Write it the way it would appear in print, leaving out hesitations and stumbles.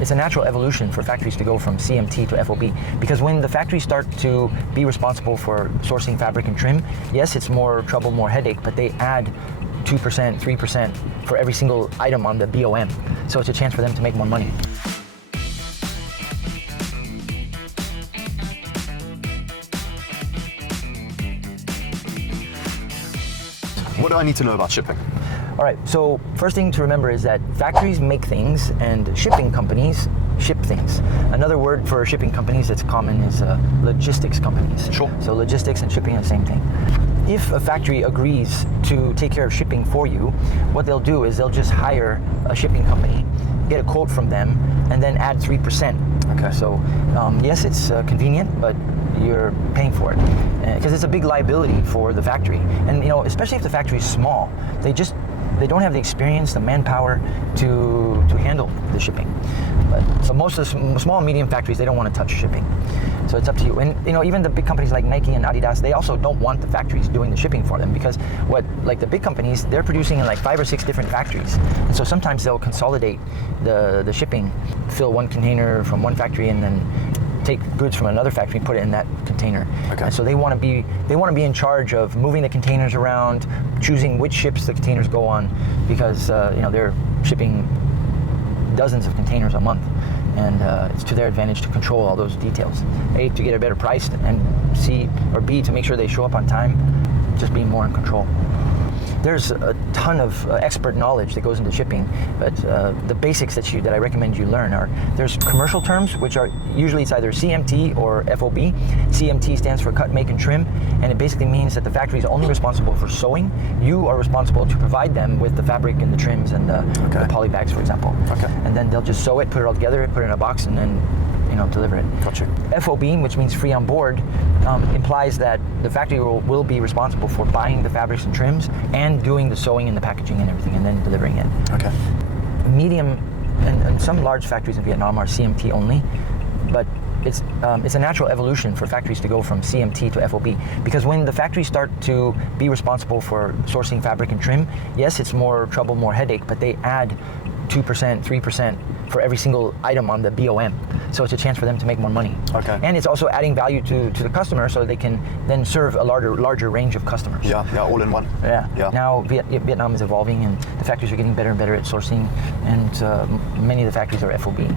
it's a natural evolution for factories to go from CMT to FOB, because when the factories start to be responsible for sourcing fabric and trim, yes, it's more trouble, more headache, but they add 2%, 3% for every single item on the BOM. So it's a chance for them to make more money. What do I need to know about shipping? All right, so first thing to remember is that factories make things and shipping companies ship things. Another word for shipping companies that's common is logistics companies. Sure. So logistics and shipping are the same thing. If a factory agrees to take care of shipping for you, what they'll do is they'll just hire a shipping company, get a quote from them, and then add 3%. Okay. So yes, it's convenient, but you're paying for it because it's a big liability for the factory. And especially if the factory is small, they don't have the experience, the manpower to handle the shipping. So most of the small and medium factories, they don't want to touch shipping. So it's up to you. And even the big companies like Nike and Adidas, they also don't want the factories doing the shipping for them, because the big companies, they're producing in like 5 or 6 different factories. And so sometimes they'll consolidate the shipping, fill one container from one factory and then take goods from another factory and put it in that container. Okay. And so they want to be in charge of moving the containers around, choosing which ships the containers go on, because they're shipping dozens of containers a month, and it's to their advantage to control all those details. A, to get a better price, and C or B, to make sure they show up on time, just being more in control. There's a ton of expert knowledge that goes into shipping, but the basics that I recommend you learn are, there's commercial terms, which are usually it's either CMT or FOB. CMT stands for cut, make, and trim, and it basically means that the factory is only responsible for sewing. You are responsible to provide them with the fabric and the trims and the poly bags, for example. Okay. And then they'll just sew it, put it all together, put it in a box, and then deliver it. Gotcha. FOB, which means free on board, implies that the factory will be responsible for buying the fabrics and trims and doing the sewing and the packaging and everything, and then delivering it. Okay. Medium and some large factories in Vietnam are CMT only, but it's a natural evolution for factories to go from CMT to FOB, because when the factories start to be responsible for sourcing fabric and trim, yes, it's more trouble, more headache, but they add 2%, 3% for every single item on the BOM. So it's a chance for them to make more money. Okay. And it's also adding value to the customer, so they can then serve a larger range of customers. Yeah, all in one. Yeah. Yeah. Now Vietnam is evolving, and the factories are getting better and better at sourcing, and many of the factories are FOB.